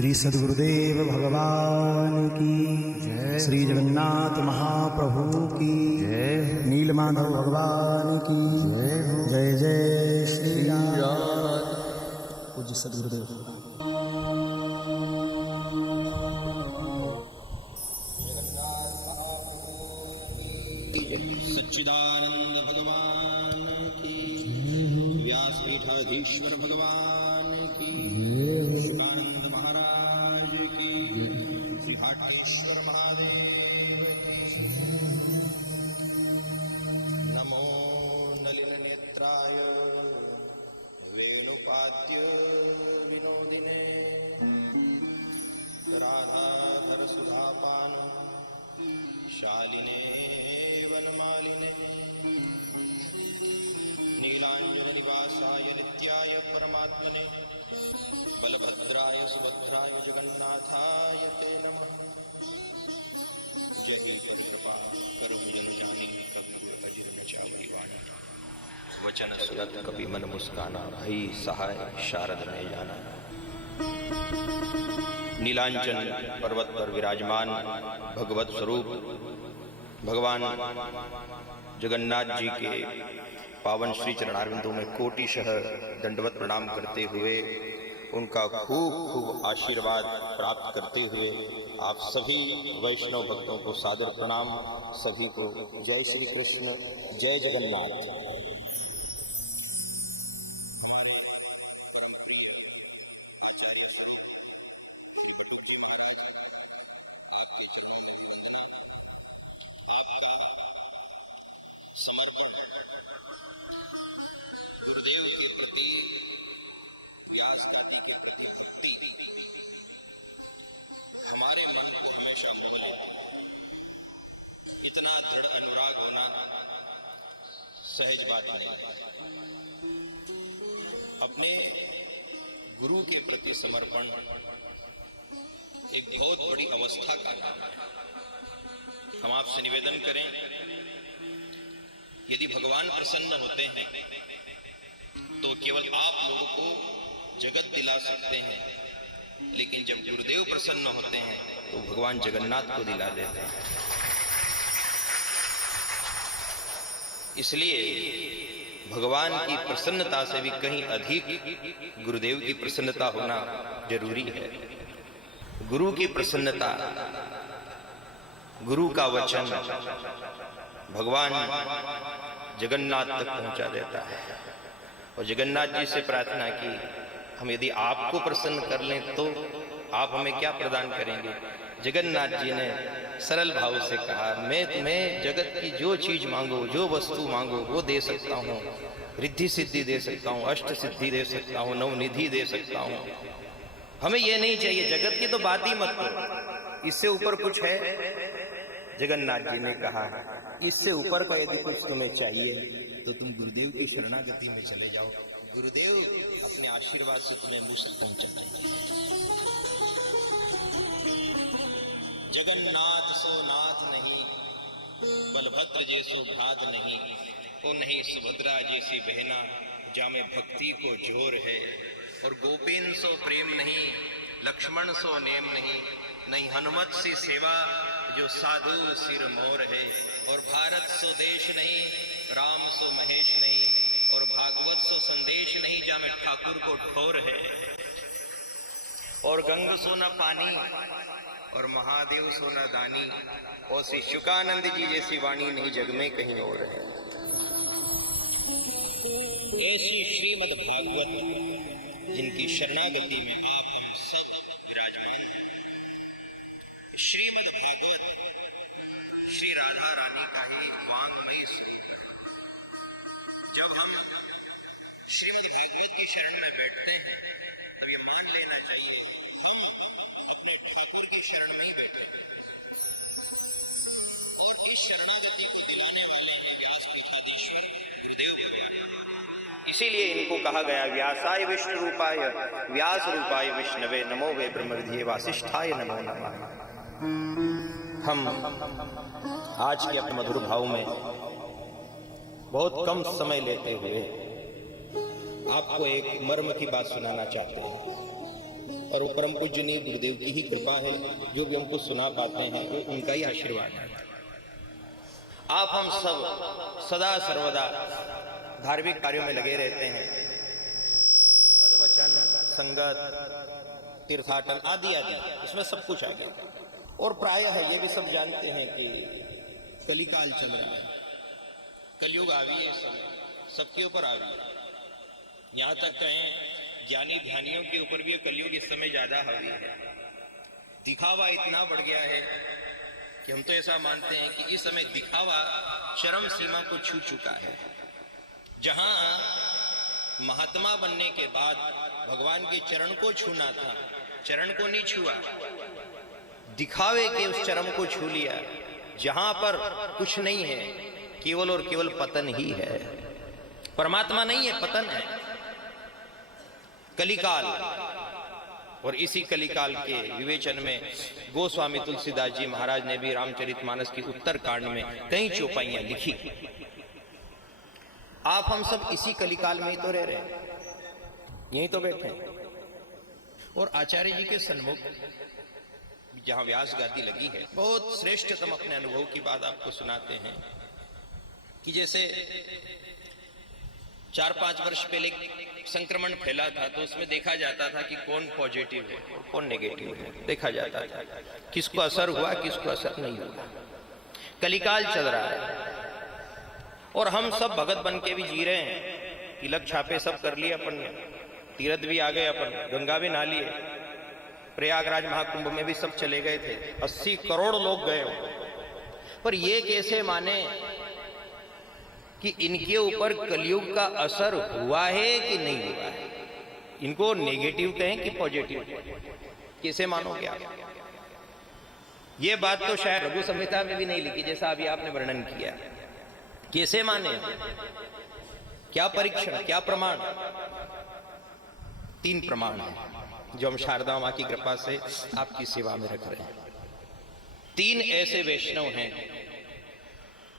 श्री सद्गुरुदेव भगवान की जय, श्री जगन्नाथ महाप्रभु की जय, नीलमाधव भगवान की जय, जय जय श्री राम। पूज्य सद्गुरुदेव सच्चिदानंद भगवान की, व्यासपीठाधीश्वर भगवान की, शिवानंद महाराज की, श्री हाटकेश्वर महादेव की। नमो नलिन नेत्राय वेणुपाद्य विनोदिने, राधाधर सुधापान शालिने वनमालिने, नीलांजन निवासाय नित्याय परमात्मने, बलभद्राय सुभद्राय जगन्नाथाय ते नमः। जय परिकृपा करम जन जाने, अजिर चावरी वाणी, वचन सुगत कपि मन मुस्काना, भई सहाय शारद में जाना। नीलांचन पर्वत पर विराजमान भगवत स्वरूप भगवान जगन्नाथ जी के पावन श्री चरणारविंदों में कोटिशः दंडवत प्रणाम करते हुए, उनका खूब खूब आशीर्वाद प्राप्त करते हुए आप सभी वैष्णव भक्तों को सादर प्रणाम। सभी को जय श्री कृष्ण, जय जगन्नाथ। हमारे परम प्रिय आचार्य स्वरूप श्री कटुक जी महाराज, आपके चरणों में वंदना। आपका समर्पण गुरुदेव के प्रति, व्यास गादी के प्रति भक्ति हमारे मन को हमेशा मोह लेती। इतना दृढ़ अनुराग होना सहज बात नहीं। अपने गुरु के प्रति समर्पण एक बहुत बड़ी अवस्था का नाम है। हम आपसे निवेदन करें, यदि भगवान प्रसन्न होते हैं तो केवल आप लोगों को जगत दिला सकते हैं, लेकिन जब गुरुदेव प्रसन्न होते हैं तो भगवान जगन्नाथ को दिला देते हैं। इसलिए भगवान की प्रसन्नता से भी कहीं अधिक गुरुदेव की प्रसन्नता होना जरूरी है। गुरु की प्रसन्नता, गुरु का वचन भगवान जगन्नाथ तक पहुंचा देता है। और जगन्नाथ जी से प्रार्थना की, हम यदि आपको प्रसन्न कर लें तो आप हमें क्या प्रदान करेंगे? जगन्नाथ जी ने सरल भाव से कहा, मैं तुम्हें जगत की जो चीज मांगो, जो वस्तु मांगो वो दे सकता हूँ। रिद्धि सिद्धि दे सकता हूँ, अष्ट सिद्धि दे सकता हूँ, नवनिधि दे सकता हूँ। हमें ये नहीं चाहिए, जगत की तो बात ही मत करो, इससे ऊपर कुछ है? जगन्नाथ जी ने कहा, इससे ऊपर का यदि कुछ तुम्हें चाहिए तो तुम गुरुदेव की शरणागति में चले जाओ। गुरुदेव अपने आशीर्वाद से तुम्हें मुझ तक पहुंचाएंगे। जगन्नाथ सो नाथ नहीं, बलभद्र जैसो भ्रात नहीं, ओ नहीं सुभद्रा जैसी बहना, जामे भक्ति को जोर है। और गोपेन सो प्रेम नहीं, लक्ष्मण सो नेम नहीं, नहीं हनुमत सी सेवा जो साधु सिर मोर है। और भारत सो देश नहीं, राम सो महेश नहीं, और भागवत सो संदेश नहीं, जामे ठाकुर को ठोर है। और गंग सो न पानी, और महादेव सो न दानी, और श्री शुकानंद जी जैसी वाणी नहीं जग में कहीं और है। ऐसी श्रीमद् भागवत जिनकी शरणागति में आप हम सब विराजमान। श्रीमद् भागवत श्री राधा रानी का ही वांग्मय स्वरूप। जब हम श्रीमद् भागवत की शरण में बैठते हैं तब ये मान लेना चाहिए हम अपने ठाकुर की शरण में ही बैठे हैं। और इस शरणागति को दिलाने वाले हैं व्यासपीठाधीश्वर गुरुदेव। इसीलिए इनको कहा गया, व्यासाय विष्णु रूपाय व्यास रूपाय विष्णवे, नमो वे ब्रह्म विधिये वासिष्ठाय नमो नमः। हम आज के अपने मधुर भाव में बहुत कम समय लेते हुए आपको एक मर्म की बात सुनाना चाहते हैं। और वो परम पूजनीय गुरुदेव की ही कृपा है, जो भी हमको सुना पाते हैं वो उनका ही आशीर्वाद है। आप हम सब सदा सर्वदा धार्मिक कार्यों में लगे रहते हैं, सद्वचन, संगत, तीर्थाटन आदि आदि, इसमें सब कुछ आ गया। और प्रायः ये भी सब जानते हैं कि कलिकाल चल रहा है, कलयुग आ गई है, सबके ऊपर आ गई। यहाँ तक कहें ज्ञानी ध्यानियों के ऊपर भी कलयुग इस समय ज्यादा हावी है। दिखावा इतना बढ़ गया है कि हम तो ऐसा मानते हैं कि इस समय दिखावा चरम सीमा को छू चुका है। जहां महात्मा बनने के बाद भगवान के चरण को छूना था, चरण को नहीं छुआ, दिखावे के उस चरम को छू लिया, जहां पर कुछ नहीं है, केवल और केवल पतन ही है। परमात्मा नहीं है, पतन है। कलिकाल, और इसी कलिकाल के विवेचन में गोस्वामी तुलसीदास जी महाराज ने भी रामचरितमानस की उत्तर कांड में कई चौपाइयां लिखी। आप हम सब इसी कलिकाल में ही तो रह रहे हैं, यहीं तो बैठे हैं। और आचार्य जी के सन्मुख जहां व्यास गादी लगी है, बहुत श्रेष्ठतम अपने अनुभव की बात आपको सुनाते हैं कि जैसे 4-5 वर्ष पहले संक्रमण फैला था, तो उसमें देखा जाता था कि कौन पॉजिटिव है और कौन नेगेटिव है, देखा जाता था किसको असर हुआ, किसको असर नहीं हुआ। कलिकाल चल रहा है और हम सब भगत बन के भी जी रहे हैं। तिलक छापे सब कर लिए अपन ने, तीर्थ भी आ गए, अपन गंगा भी नहा लिए, प्रयागराज महाकुंभ में भी सब चले गए थे, 80 करोड़ लोग गए। पर ये कैसे माने कि इनके ऊपर कलयुग का असर हुआ है कि नहीं हुआ है? इनको नेगेटिव कहें कि पॉजिटिव, कैसे मानोगे आप? ये बात तो शायद रघु संहिता में भी नहीं लिखी, जैसा अभी आपने वर्णन किया। कैसे माने? क्या परीक्षण, क्या प्रमाण? 3 प्रमाण हैं जो हम शारदा मां की कृपा से आपकी सेवा में रख रहे हैं। 3 ऐसे वैष्णव हैं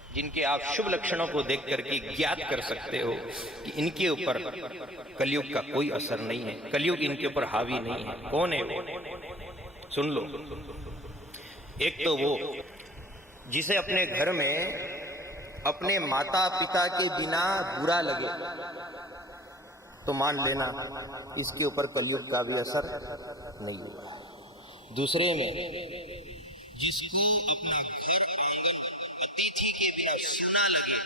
जिनके आप शुभ लक्षणों को देख करके ज्ञात कर सकते हो कि इनके ऊपर कलयुग का कोई असर नहीं है, कलयुग इनके ऊपर हावी नहीं है। कौन है वो? सुन लो। एक तो वो जिसे अपने घर में अपने माता पिता के बिना बुरा लगे तो मान लेना इसके ऊपर कलयुग का भी असर नहीं हुआ। दूसरे में जिसको अपना अतिथि के बिना सुना लगे,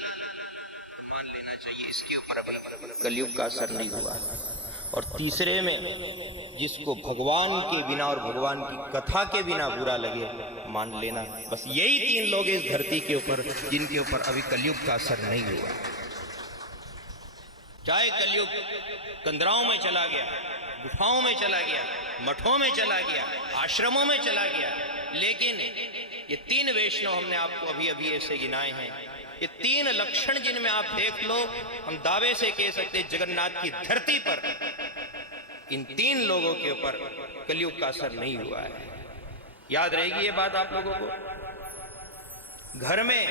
मान लेना चाहिए इसके ऊपर कलयुग का असर नहीं हुआ। और तीसरे में जिसको भगवान के बिना और भगवान की कथा के बिना बुरा लगे, मान लेना बस यही 3 लोग इस धरती के ऊपर जिनके ऊपर अभी कलयुग का असर नहीं हुआ। चाहे कलयुग कंदराओं में चला गया, गुफाओं में चला गया, मठों में चला गया, आश्रमों में चला गया, लेकिन ये 3 वैष्णव हमने आपको अभी अभी ऐसे गिनाए हैं। ये 3 लक्षण जिनमें आप देख लो, हम दावे से कह सकते जगन्नाथ की धरती पर इन 3 लोगों के ऊपर कलयुग का असर नहीं हुआ है। याद रहेगी ये बात आप लोगों को। घर में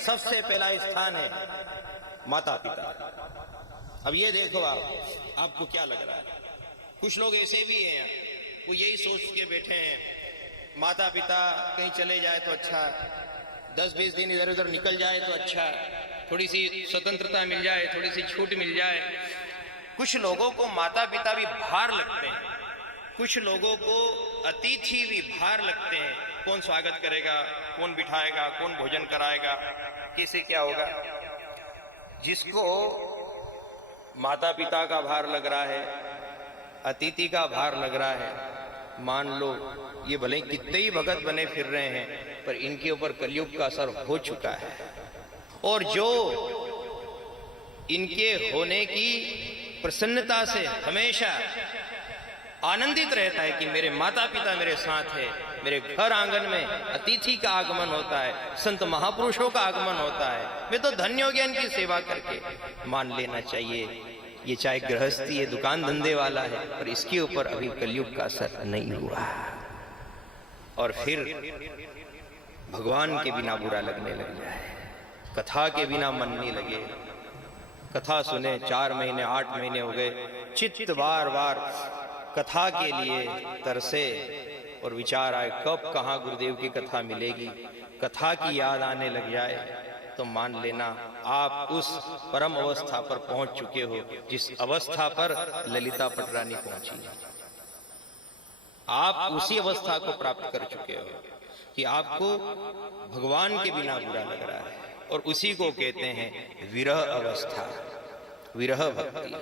सबसे पहला स्थान है माता पिता। अब ये देखो आपको क्या लग रहा है? कुछ लोग ऐसे भी हैं, वो यही सोच के बैठे हैं, माता पिता कहीं चले जाए तो अच्छा, 10-20 दिन इधर उधर निकल जाए तो अच्छा, थोड़ी सी स्वतंत्रता मिल जाए, थोड़ी सी छूट मिल जाए। कुछ लोगों को माता पिता भी भार लगते हैं, कुछ लोगों को अतिथि भी भार लगते हैं। कौन स्वागत करेगा, कौन बिठाएगा, कौन भोजन कराएगा, किसे क्या होगा? जिसको माता पिता का भार लग रहा है, अतिथि का भार लग रहा है, मान लो ये भले कितने ही भगत बने फिर रहे हैं, पर इनके ऊपर कलयुग का असर हो चुका है। और जो इनके होने की प्रसन्नता से हमेशा आनंदित रहता है कि मेरे माता पिता मेरे साथ है, मेरे घर आंगन में अतिथि का आगमन होता है, संत महापुरुषों का आगमन होता है, मैं तो धन्य हो गया इनकी सेवा करके, मान लेना चाहिए। ये चाहे गृहस्थी है, दुकान धंधे वाला है, पर इसके ऊपर अभी कलयुग का असर नहीं हुआ। और फिर भगवान के बिना बुरा लगने लग जाए, कथा के बिना मन नहीं लगे। कथा सुने 4 महीने 8 महीने हो गए, चित्त बार बार कथा के लिए तरसे और विचार आए कब कहाँ गुरुदेव की कथा मिलेगी, कथा की याद आने लग जाए, तो मान लेना आप उस परम अवस्था पर पहुंच चुके हो जिस अवस्था पर ललिता पटरानी पहुंची। आप उसी अवस्था को प्राप्त कर चुके हो कि आपको भगवान के बिना बुरा लग रहा है, और उसी को कहते हैं विरह अवस्था, विरह भक्ति।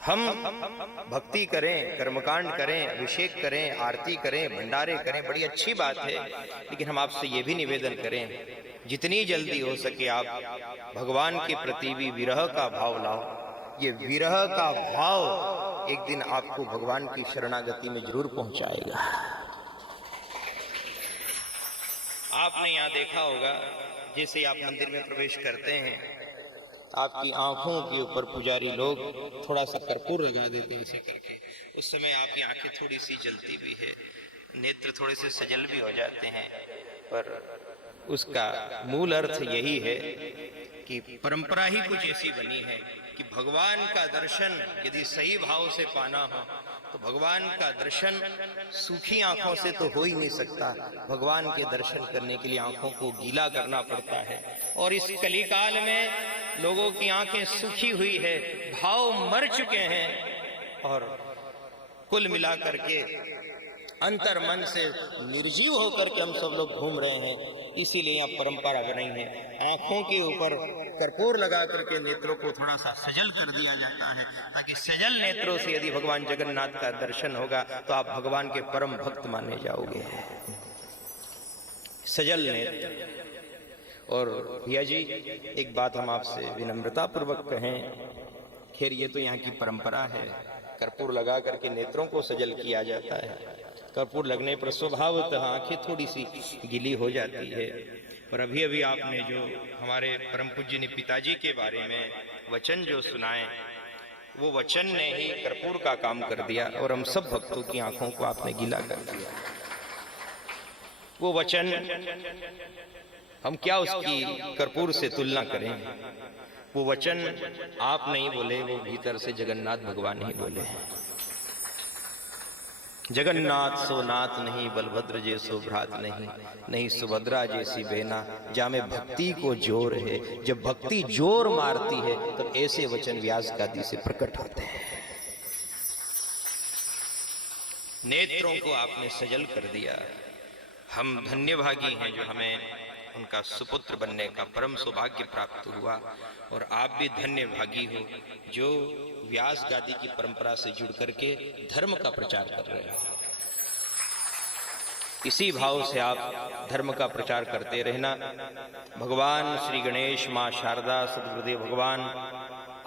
हम भक्ति करें, कर्मकांड करें, अभिषेक करें, आरती करें, भंडारे करें, बड़ी अच्छी बात है, लेकिन हम आपसे ये भी निवेदन करें जितनी जल्दी हो सके आप भगवान के प्रति भी विरह का भाव लाओ। ये विरह का भाव एक दिन आपको भगवान की शरणागति में जरूर पहुंचाएगा। आपने यहाँ देखा होगा, जैसे आप मंदिर में प्रवेश करते हैं, आपकी आंखों के ऊपर पुजारी लोग थोड़ा सा कर्पूर लगा देते हैं ऐसे करके। उस समय आपकी आंखें थोड़ी सी जलती भी है, नेत्र थोड़े से सजल भी हो जाते हैं, पर उसका मूल अर्थ यही है कि परंपरा ही कुछ ऐसी बनी है कि भगवान का दर्शन यदि सही भाव से पाना हो तो भगवान का दर्शन सूखी आंखों से तो हो ही नहीं सकता। भगवान के दर्शन करने के लिए आंखों को गीला करना पड़ता है, और इस कलिकाल में लोगों की आंखें सूखी हुई है, भाव मर चुके हैं, और कुल मिलाकर के अंतर मन से निर्जीव होकर के हम सब लोग घूम रहे हैं। इसीलिए यहाँ परंपरा बनाई है, आंखों के ऊपर कर्पूर लगा करके नेत्रों को थोड़ा सा सजल कर दिया जाता है, ताकि सजल नेत्रों से यदि भगवान जगन्नाथ का दर्शन होगा तो आप भगवान के परम भक्त माने जाओगे। सजल नेत्र। और भैया जी, एक बात हम आपसे विनम्रता पूर्वक कहें, खैर ये तो यहाँ की परंपरा है, कर्पूर लगा करके नेत्रों को सजल किया जाता है। कर्पूर लगने पर स्वभावतः आंखें थोड़ी सी गीली हो जाती है, पर अभी अभी आपने जो हमारे परम पूज्य ने पिताजी के बारे में वचन जो सुनाए, वो वचन ने ही कर्पूर का काम कर दिया, और हम सब भक्तों की आंखों को आपने गीला कर दिया। वो वचन हम क्या उसकी कर्पूर से तुलना करें। वो वचन आप नहीं बोले, वो भीतर से जगन्नाथ भगवान ही बोले। जगन्नाथ सो नाथ नहीं, बलभद्र जैसो भ्रात नहीं, नहीं सुभद्रा जैसी बहना, जामे भक्ति को जोर है। जब भक्ति जोर मारती है तब ऐसे वचन व्यास गादी से प्रकट होते हैं। नेत्रों को आपने सजल कर दिया। हम धन्यभागी हैं जो हमें उनका सुपुत्र बनने का परम सौभाग्य प्राप्त हुआ, और आप भी धन्यभागी हो जो व्यास गादी की परंपरा से जुड़ करके धर्म का प्रचार कर रहे हैं। इसी भाव से आप धर्म का प्रचार करते रहना। भगवान श्री गणेश, माँ शारदा, सदगुरुदेव भगवान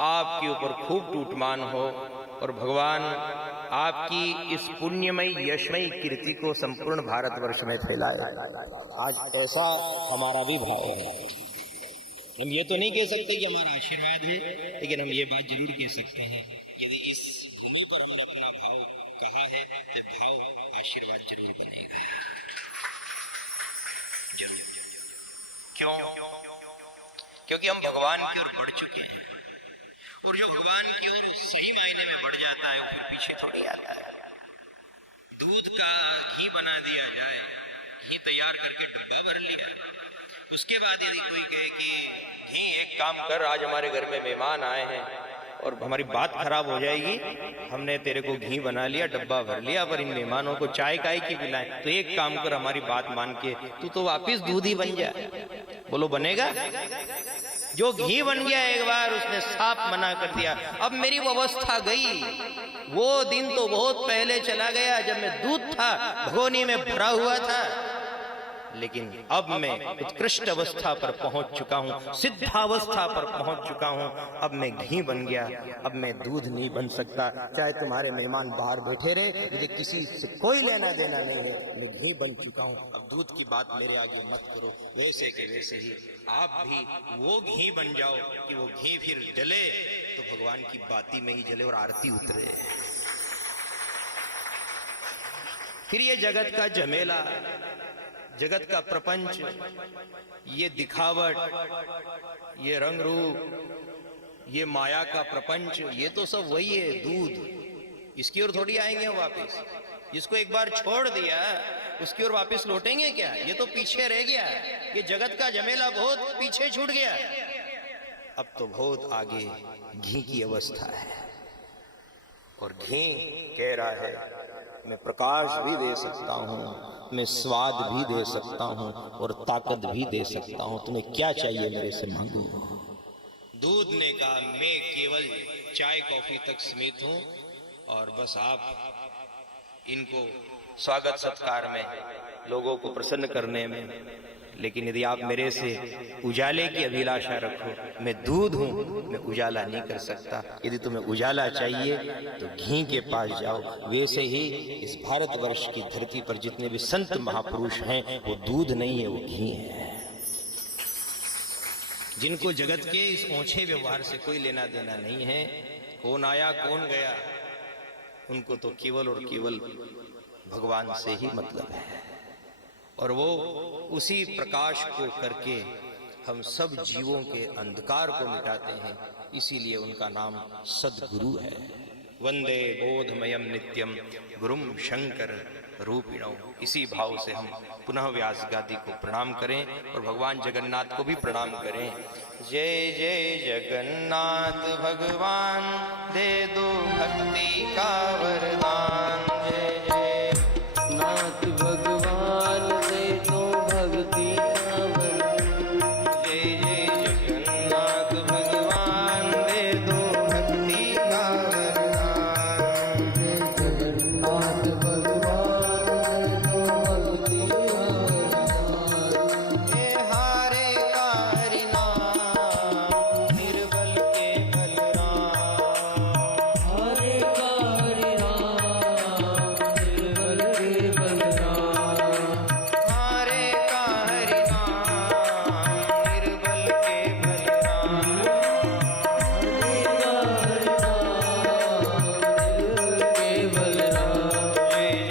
आपके ऊपर खूब टूटमान हो, और भगवान आपकी इस पुण्यमयी यशमयी कीर्ति को संपूर्ण भारतवर्ष में फैलाए। आज ऐसा हमारा भी भाव है। हम ये तो नहीं कह सकते कि हमारा आशीर्वाद है, लेकिन हम ये बात जरूर कह सकते हैं, यदि इस भूमि पर हमने अपना भाव कहा है तो भाव आशीर्वाद जरूर बनेगा, जरूर। क्यों? क्योंकि हम भगवान की ओर बढ़ चुके हैं, और जो भगवान की ओर सही मायने में बढ़ जाता है वो फिर पीछे थोड़ी आता है। दूध का घी बना दिया जाए, घी तैयार करके डब्बा भर लिया, उसके बाद यदि कोई कहे कि घी एक काम कर, आज हमारे घर में मेहमान आए हैं और हमारी बात खराब हो जाएगी, हमने तेरे को घी बना लिया, डब्बा भर लिया, पर इन मेहमानों को चाय काहे की पिलाएं, तो एक काम कर, हमारी बात मान के तू तो वापिस दूध ही बन जा। बोलो बनेगा? जो घी बन गया एक बार उसने साफ मना कर दिया। अब मेरी वो अवस्था गई, वो दिन तो बहुत पहले चला गया जब मैं दूध था, भगोनी में भरा हुआ था, लेकिन अब मैं उत्कृष्ट अवस्था पर पहुंच चुका हूं, सिद्धावस्था पर पहुंच चुका हूं। अब मैं घी बन गया, अब मैं दूध नहीं बन सकता। चाहे तुम्हारे मेहमान बाहर बैठे रहे, मुझे किसी से कोई लेना देना नहीं है, मैं घी बन चुका हूं। अब दूध की बात मेरे आगे मत करो। वैसे के वैसे ही आप भी वो घी बन जाओ कि वो घी फिर जले तो भगवान की बाती में ही जले और आरती उतरे। फिर ये जगत का झमेला, जगत का प्रपंच, ये दिखावट, ये रंग रूप, ये माया का प्रपंच, ये तो सब वही है। दूध, इसकी ओर थोड़ी आएंगे वापस। जिसको एक बार छोड़ दिया उसकी ओर वापस लौटेंगे क्या? ये तो पीछे रह गया। ये जगत का जमेला बहुत पीछे छूट गया। अब तो बहुत आगे घी की अवस्था है। और घी कह रहा है मैं प्रकाश भी दे सकता हूं, मैं स्वाद भी दे सकता हूं और ताकत भी दे सकता हूं। तुम्हें क्या चाहिए मेरे से मांगो। दूध ने कहा मैं केवल चाय कॉफी तक सीमित हूं और बस आप इनको स्वागत सत्कार में, लोगों को प्रसन्न करने में। लेकिन यदि आप मेरे से उजाले की अभिलाषा रखो, मैं दूध हूं, मैं उजाला नहीं कर सकता। यदि तुम्हें उजाला चाहिए तो घी के पास जाओ। वैसे ही इस भारतवर्ष की धरती पर जितने भी संत महापुरुष हैं वो दूध नहीं है, वो घी है। जिनको जगत के इस ओछे व्यवहार से कोई लेना देना नहीं है, कौन आया कौन गया, उनको तो केवल और केवल भगवान से ही मतलब है। और वो उसी प्रकाश को करके हम सब जीवों के अंधकार को मिटाते हैं। इसीलिए उनका नाम सद्गुरु है। वंदे बोधमयम नित्यम गुरुम शंकर रूपिणौ। इसी भाव से हम पुनः व्यास गादी को प्रणाम करें और भगवान जगन्नाथ को भी प्रणाम करें। जय जय जगन्नाथ भगवान, दे दो भक्ति का वरदान। जय जय नाथ भगवान, दे दो भक्ति का वरदान। जय जय जगन्नाथ भगवान, दे दो भक्ति का वरदान। जय जगन्नाथ भगवान, दे दो भक्ति का वरदान। हे हारे का हरिनाम, निर्बल के बलराम। हरे का हरि राम, निर्बल के बलराम। हारे का हरिनाम, निर्बल के बलराम। हरे का हरि राम, निर्बल के बलराम। जय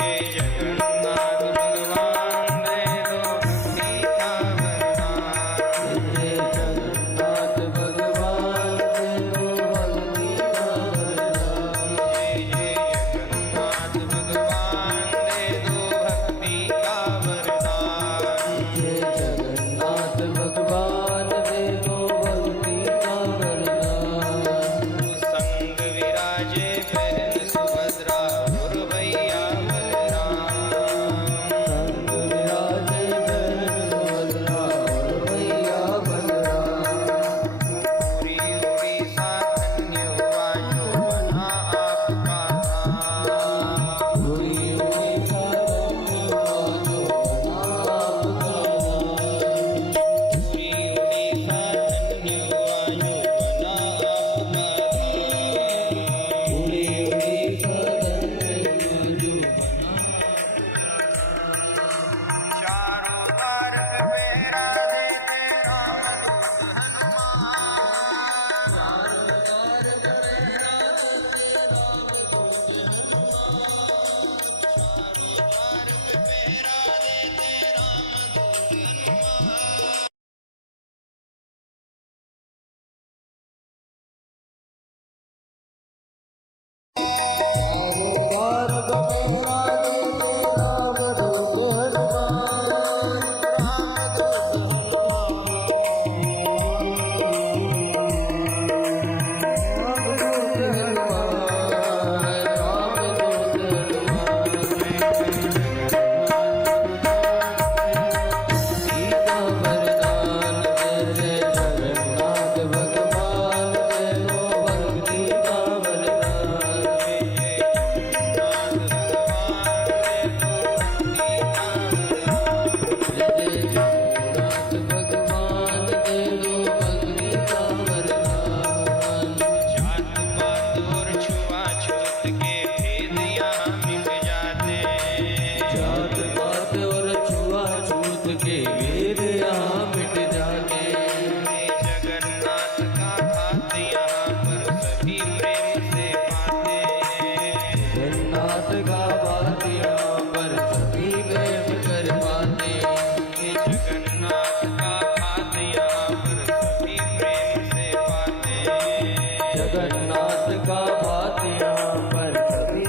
जय जगन्नाथ भगवान, दे दो भक्ति का वरदान। जय जगन्नाथ भगवान, दे दो भक्ति का वरदान। जय जय जगन्नाथ भगवान, दे दो भक्ति का वरदान। जय जगन्नाथ भगवान, दे दो भक्ति का वरदान। संग विराजे बहन सुभद्रा और भैया बलराम। संग विराजे बहन सुभद्रा और भैया बलराम। पूरी उड़ीसा धन्य हुआ जो बना आपका धाम। पूरी उड़ीसा धन्य हुआ जो बना आपका धाम। पूरी उड़ीसा धन्य हुआ जो बना आपका धाम। पूरी उड़ीसा धन्य हुआ जो बना। चारों तरफ पहरा देते रामदूत हनुमान। चारों तरफ पहरा देते रामदूत हनुमान। चारों तरफ पहरा देते रामदूत हनुमान। जात पात और छुआछूत के भेद यहाँ मिट जाते। जात पात और छुआछूत के भेद यहाँ मिट जाते। जगन्नाथ का भात यहाँ पर सभी प्रेम से पाते। जगन्नाथ का बात यहाँ पर सभी प्रेम कर पाते। जगन्नाथ का भात यहाँ पर सभी प्रेम से पाते। जगन्नाथ का बात यहाँ पर सभी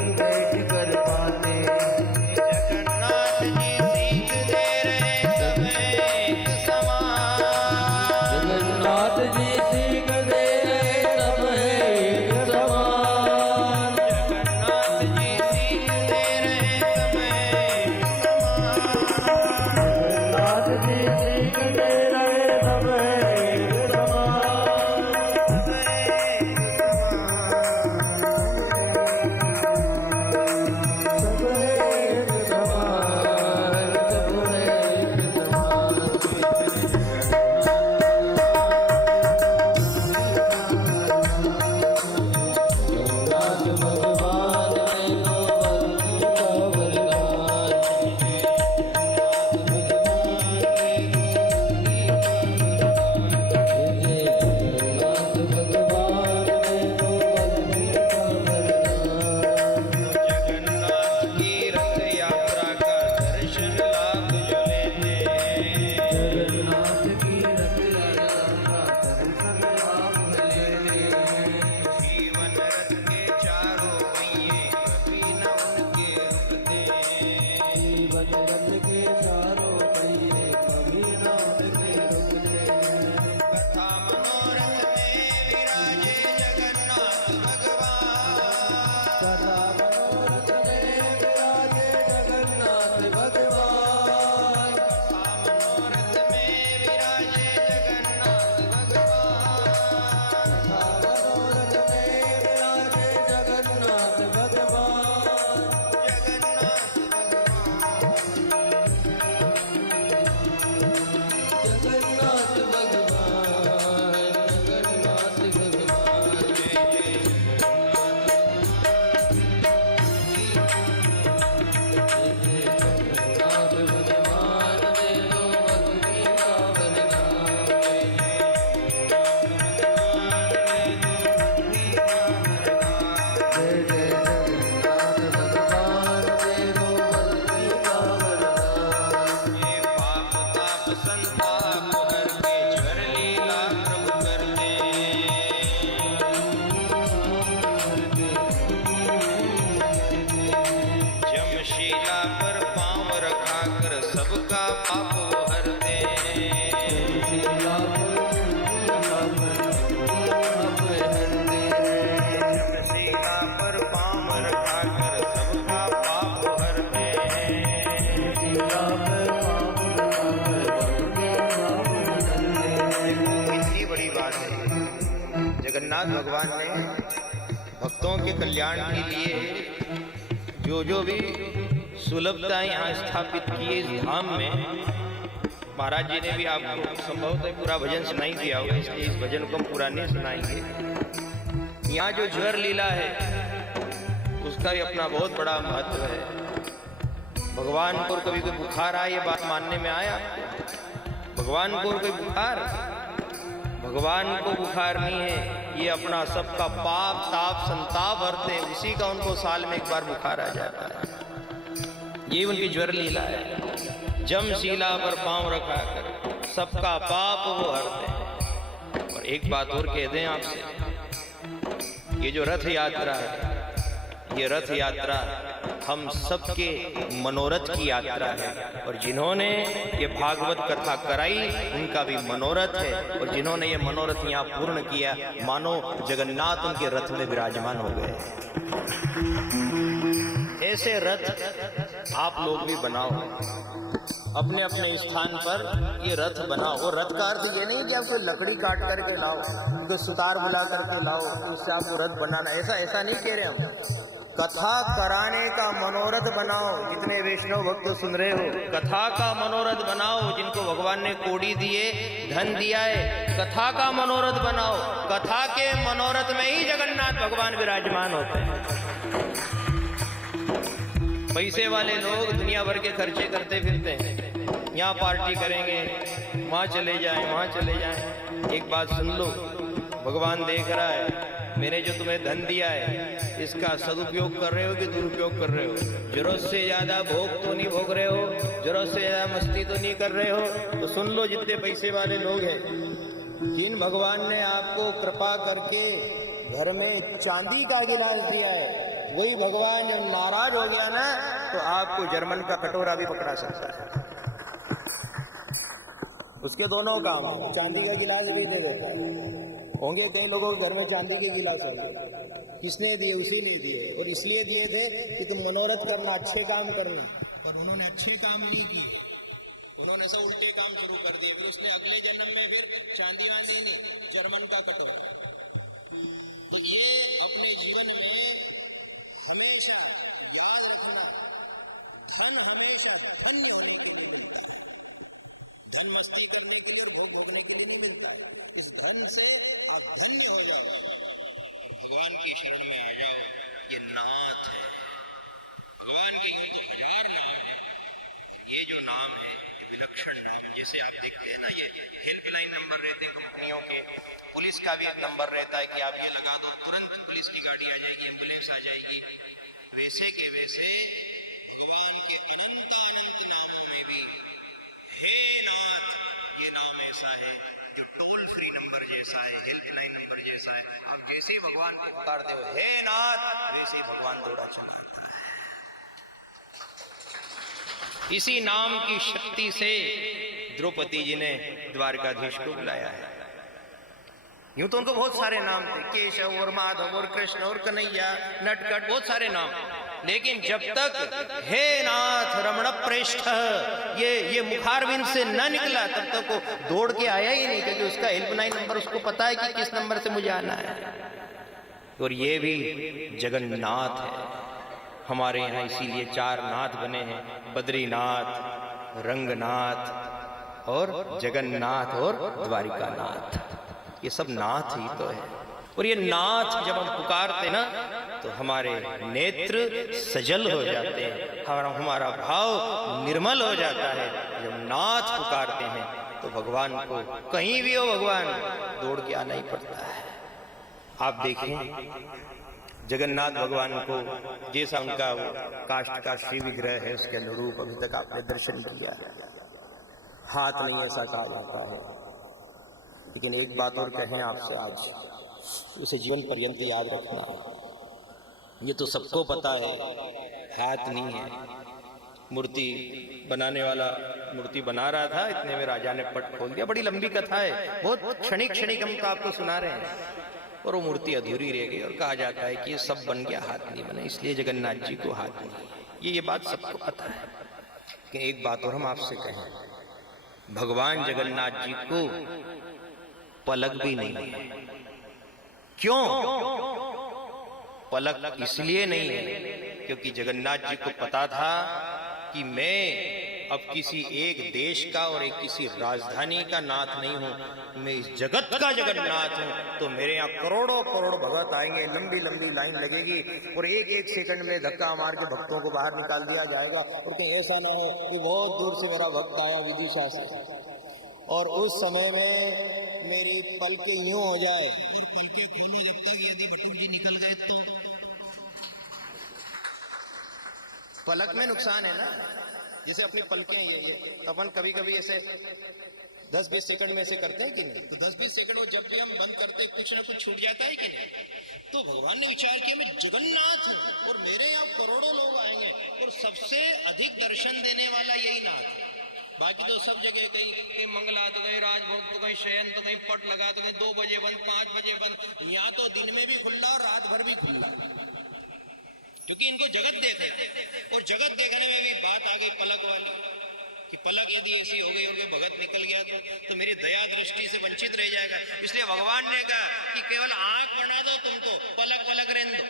जगन्नाथ भगवान ने भक्तों के कल्याण के लिए जो भी सुलभता यहाँ स्थापित की इस धाम में, महाराज जी ने भी आपको संभवतः पूरा भजन सुनाई दिया होगा, इसलिए इस भजन को हम पूरा नहीं सुनाएंगे। यहाँ जो ज्वर लीला है उसका भी अपना बहुत बड़ा महत्व है। भगवान को कभी कोई बुखार आया, ये बात मानने में आया? भगवान को कोई बुखार? भगवान को बुखार नहीं है, ये अपना सबका पाप ताप संताप हरते हैं, उसी का उनको साल में एक बार बुखार आ जाता है। ये उनकी ज्वर लीला है। जम शीला पर पांव रखा कर सबका पाप वो हरते हैं। और एक बात और कह दें आपसे, ये जो रथ यात्रा है, ये रथ यात्रा हम सबके मनोरथ की यात्रा है। और जिन्होंने ये भागवत कथा कराई उनका भी मनोरथ है, और जिन्होंने ये मनोरथ यहाँ पूर्ण किया, मानो जगन्नाथ उनके रथ में विराजमान हो गए। ऐसे रथ आप लोग भी बनाओ, अपने अपने स्थान पर ये रथ बनाओ। और रथ का अर्थ ये नहीं कि आप कोई लकड़ी काट करके लाओ, कोई सुतार बुला करके लाओ, उससे आपको रथ बनाना, ऐसा नहीं कह रहे हम। कथा कराने का मनोरथ बनाओ। जितने वैष्णव भक्त सुन रहे हो, कथा का मनोरथ बनाओ। जिनको भगवान ने कोड़ी दिए, धन दिया है, कथा का मनोरथ बनाओ। कथा के मनोरथ में ही जगन्नाथ भगवान विराजमान होते हैं। पैसे वाले लोग दुनिया भर के खर्चे करते फिरते हैं, यहाँ पार्टी करेंगे, वहाँ चले जाएं, वहाँ चले जाएं। एक बात सुन लो, भगवान देख रहा है, मैंने जो तुम्हें धन दिया है इसका सदुपयोग कर रहे हो कि दुरुपयोग कर रहे हो? जरूरत से ज्यादा भोग तो नहीं भोग रहे हो, जरूरत से ज्यादा मस्ती तो नहीं कर रहे हो? तो सुन लो, जितने पैसे वाले लोग हैं, जिन भगवान ने आपको कृपा करके घर में चांदी का गिलास दिया है, वही भगवान जब नाराज हो गया ना, तो आपको जर्मन का कटोरा भी पकड़ा सकता है। उसके दोनों काम, चांदी का गिलास भी दे देता है। होंगे कई लोगों के घर में चांदी के गिलास होंगे, किसने दिए? उसी ने दिए, और इसलिए दिए थे कि तुम मनोरथ करना, अच्छे काम करना। पर उन्होंने अच्छे काम नहीं किए, उन्होंने सब उल्टे काम शुरू कर दिए। फिर उसने अगले जन्म में फिर चांदी वांदी नहीं, जर्मन का कटोरा। तो ये अपने जीवन में हमेशा याद रखना, धन हमेशा धन्य होने के लिए मिलता है। धन मस्ती करने के लिए और भोग भोगने के लिए नहीं मिलता है। इस धन से आप धन्य हो जाओ, भगवान की शरण में आ जाओ। ये नाथ है भगवान के, यूं तो हजार नाम है, ये जो नाम है विलक्षण नाम। जैसे आप देखते हैं ना, ये हेल्पलाइन नंबर रहते हैं कंपनियों के, पुलिस का भी नंबर रहता है कि आप ये लगा दो, तुरंत पुलिस की गाड़ी आ जाएगी, एम्बुलेंस आ जाएगी। वैसे के वैसे भगवान के अनंत अनंत नामों में भी हे नाथ, ये नाम ऐसा है जो टोल फ्री नंबर जैसा है, हेल्पलाइन नंबर जैसा है। आप जैसे ही भगवान को पुकारते हो हे नाथ, वैसे ही भगवान दौड़ा चला है। इसी नाम की शक्ति से द्रौपदी जी ने द्वारकाधीश को बुलाया है। यूं तो उनको बहुत सारे नाम थे, केशव और माधव और कृष्ण और कन्हैया, नटखट, बहुत सारे नाम। लेकिन जब तक हे नाथ रमण प्रेष्ठ ये मुखारविंद से न निकला, तब तक वो दौड़ के आया ही नहीं, क्योंकि उसका हेल्पलाइन नंबर, उसको पता है कि किस नंबर से मुझे आना है। और ये भी जगन्नाथ है हमारे यहाँ, इसीलिए 4 नाथ बने हैं, बद्रीनाथ, रंगनाथ और जगन्नाथ और द्वारिकानाथ। ये सब नाथ ही तो है। और ये नाथ जब हम पुकारते ना, तो हमारे नेत्र सजल हो जाते हैं, हमारा भाव निर्मल हो जाता है। जब नाथ पुकारते हैं तो भगवान को कहीं भी हो, भगवान दौड़ के आना ही पड़ता है। आप देखें जगन्नाथ भगवान को, जैसा उनका काष्ठ का श्री विग्रह है उसके अनुरूप अभी तक आपने दर्शन किया है। हाथ नहीं ऐसा कहा जाता है, लेकिन एक बात और कहें आपसे आज, उसे जीवन पर्यंत याद रखना है। ये तो सबको पता है, हाथ नहीं है। मूर्ति बनाने वाला मूर्ति बना रहा था, इतने में राजा ने पट खोल दिया। बड़ी लंबी कथा है, बहुत क्षणिक क्षणिक हम तो आपको सुना रहे हैं, और वो मूर्ति अधूरी रह गई। और कहा जाता है कि ये सब बन गया, हाथ नहीं बने, इसलिए जगन्नाथ जी को हाथ नहीं। ये बात सबको पता है। कि एक बात और हम आपसे कहें, भगवान जगन्नाथ जी को पलक भी नहीं है। क्यों? पलक इसलिए नहीं है क्योंकि जगन्नाथ जी को पता था कि मैं अब किसी एक देश का और एक किसी राजधानी का नाथ नहीं हूं, मैं इस जगत का जगन्नाथ हूं। तो मेरे यहाँ करोड़ों करोड़ भगत आएंगे, लंबी लंबी लाइन लगेगी और एक एक सेकंड में धक्का मार के भक्तों को बाहर निकाल दिया जाएगा। और कहीं ऐसा ना हो कि बहुत दूर से मेरा भक्त आया विदिशा से और उस समय में मेरी पलकें यूं हो जाए, पलक में नुकसान है ना। जैसे अपनी पलकें ये अपन कभी कभी ऐसे 10-20 सेकंड में ऐसे करते हैं कि नहीं? तो 10-20 सेकंड वो जब भी हम बंद करते हैं कुछ ना कुछ छूट जाता है कि नहीं? तो भगवान ने विचार किया मैं जगन्नाथ हूं और मेरे यहाँ करोड़ों लोग आएंगे और सबसे अधिक दर्शन देने वाला यही नाथ है। बाकी तो सब जगह कहीं मंगला तो कहीं राजभोग तो कहीं शयन तो कहीं पट लगा तो कहीं 2 बजे बंद 5 बजे बंद। यहाँ तो दिन में भी खुला और रात भर भी खुला, क्योंकि इनको जगत देखे और जगत देखने में भी बात आ गई पलक वाली कि पलक यदि ऐसी हो गई और कोई भगत निकल गया तो मेरी दया दृष्टि से वंचित रह जाएगा। इसलिए भगवान ने कहा कि केवल आंख बना दो तुमको, पलक पलक रहने दो।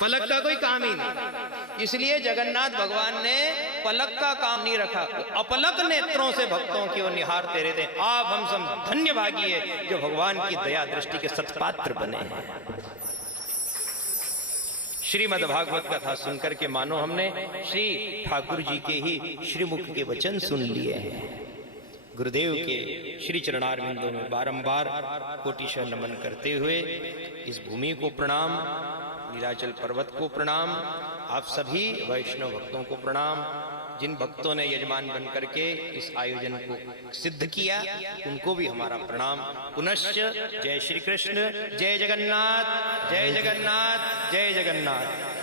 पलक का कोई काम ही नहीं। इसलिए जगन्नाथ भगवान ने पलक का काम नहीं रखा, अपलक नेत्रों से भक्तों की ओर निहारते रहते। आप हम सब धन्य भागी है जो भगवान की दया दृष्टि के सत्पात्र बने हैं। श्रीमद् भागवत कथा सुनकर के मानो हमने श्री ठाकुर जी के ही श्रीमुख के वचन सुन लिए हैं। गुरुदेव के श्री चरणारविंदों में बारंबार कोटिशः नमन करते हुए इस भूमि को प्रणाम, नीलाचल पर्वत को प्रणाम, आप सभी वैष्णव भक्तों को प्रणाम। जिन भक्तों ने यजमान बन करके इस आयोजन को सिद्ध किया उनको भी हमारा प्रणाम। पुनश्च जय श्री कृष्ण, जय जगन्नाथ, जय जगन्नाथ, जय जगन्नाथ।